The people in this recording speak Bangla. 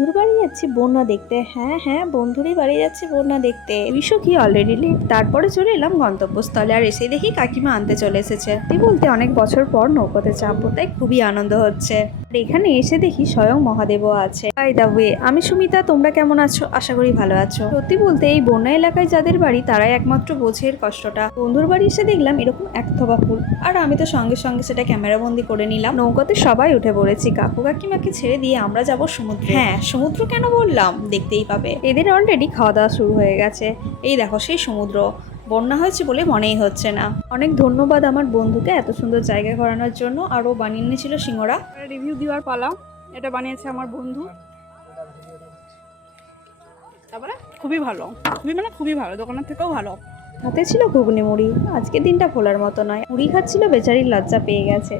বন্ধুর বাড়ি যাচ্ছি বন্যা দেখতে। হ্যাঁ হ্যাঁ, বন্ধুরই বাড়ি যাচ্ছি বন্যা দেখতে। দুইশো কি অলরেডি লেট। তারপরে চলে এলাম গন্তব্যস্থলে, আর এসে দেখি কাকিমা আনতে চলে এসেছে। তুই বলতে অনেক বছর পর নৌকোতে চাপবো, তাই খুবই আনন্দ হচ্ছে। আর এখানে এসে দেখি স্বয়ং মহাদেবও আছে। বাই দা ওয়ে, আমি সুমিতা, তোমরা কেমন আছো? আশা করি ভালো আছো। সত্যি বলতে এই বন্যা এলাকায় যাদের বাড়ি তারাই একমাত্র বোঝে এর কষ্টটা। বন্ধুর বাড়ি এসে দেখলাম এরকম এক থোকা ফুল, আর আমি তো সঙ্গে সঙ্গে সেটা ক্যামেরা বন্দি করে নিলাম। নৌকাতে সবাই উঠে পড়েছি, কাকু কাকিমাকে ছেড়ে দিয়ে আমরা যাব সমুদ্রে। হ্যাঁ, সমুদ্র কেন বললাম, দেখতেই পাবে। এদের অলরেডি খাওয়া দাওয়া শুরু হয়ে গেছে। এই দেখো সেই সমুদ্র। বন্যা হয়েছে বলে মনেই হচ্ছে না। অনেক ধন্যবাদ আমার বন্ধুকে এত সুন্দর জায়গা ঘোরানোর জন্য। আরও বানিয়ে নিয়েছিল সিঙ্গড়া। রিভিউ দেওয়ার পালা। এটা বানিয়েছে আমার বন্ধু। তারপরে খুবই ভালো, খুবই ভালো, দোকানের থেকেও ভালো। হাতে ছিল ঘুগনি মুড়ি। আজকে দিনটা ভোলার মতো নয়। মুড়ি খাচ্ছিল, বেচারির লজ্জা পেয়ে গেছে।